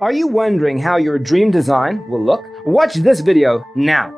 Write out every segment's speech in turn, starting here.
Are you wondering how your dream design will look? Watch this video now.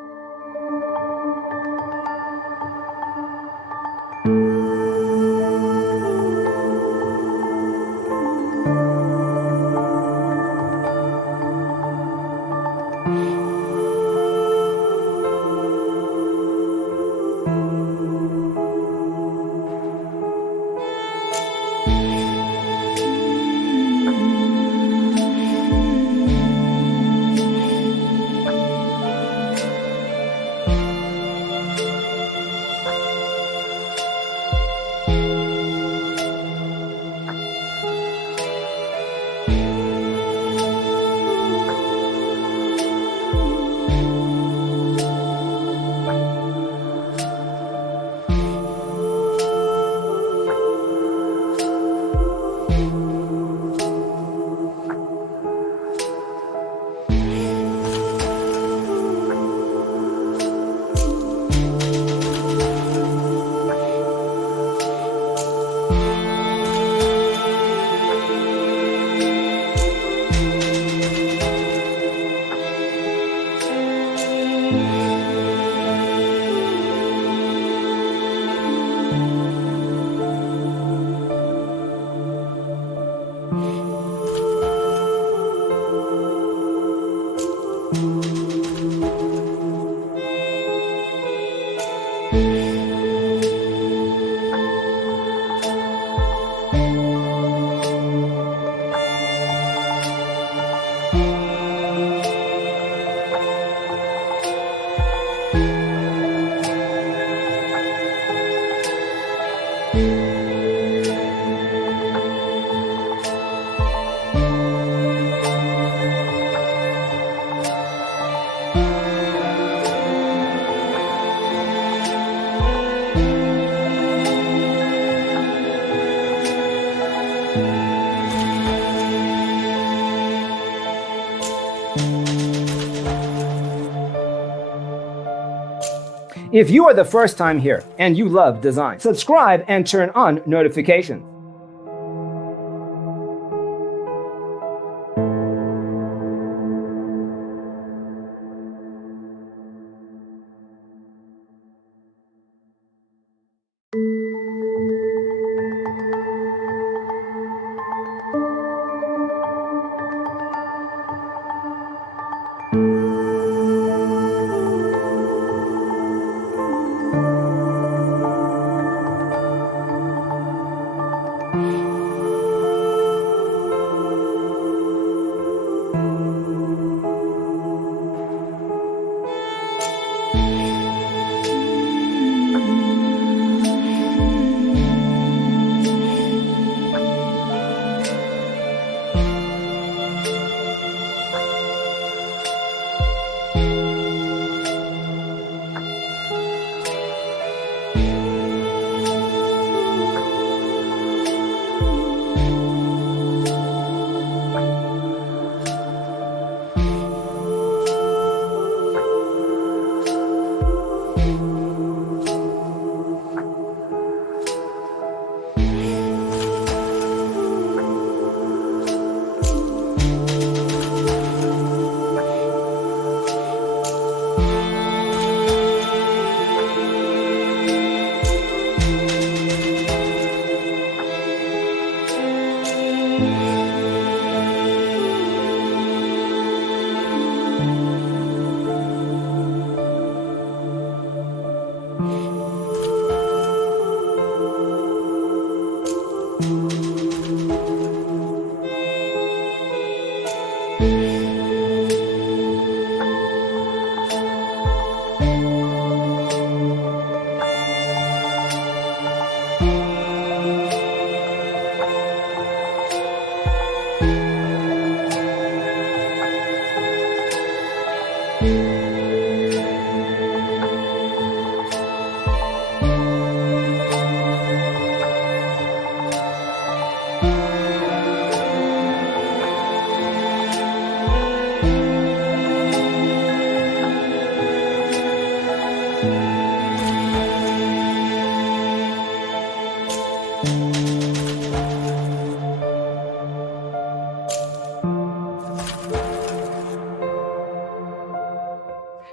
If you are the first time here and you love design, subscribe and turn on notifications.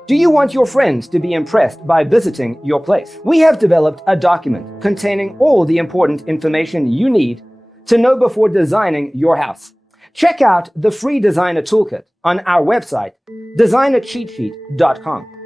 Do you want your friends to be impressed by visiting your place? We have developed a document containing all the important information you need to know before designing your house. Check out the free designer toolkit on our website, designercheatsheet.com.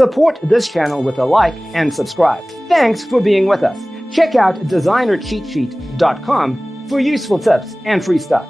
Support this channel with a like and subscribe. Thanks for being with us. Check out designercheatsheet.com for useful tips and free stuff.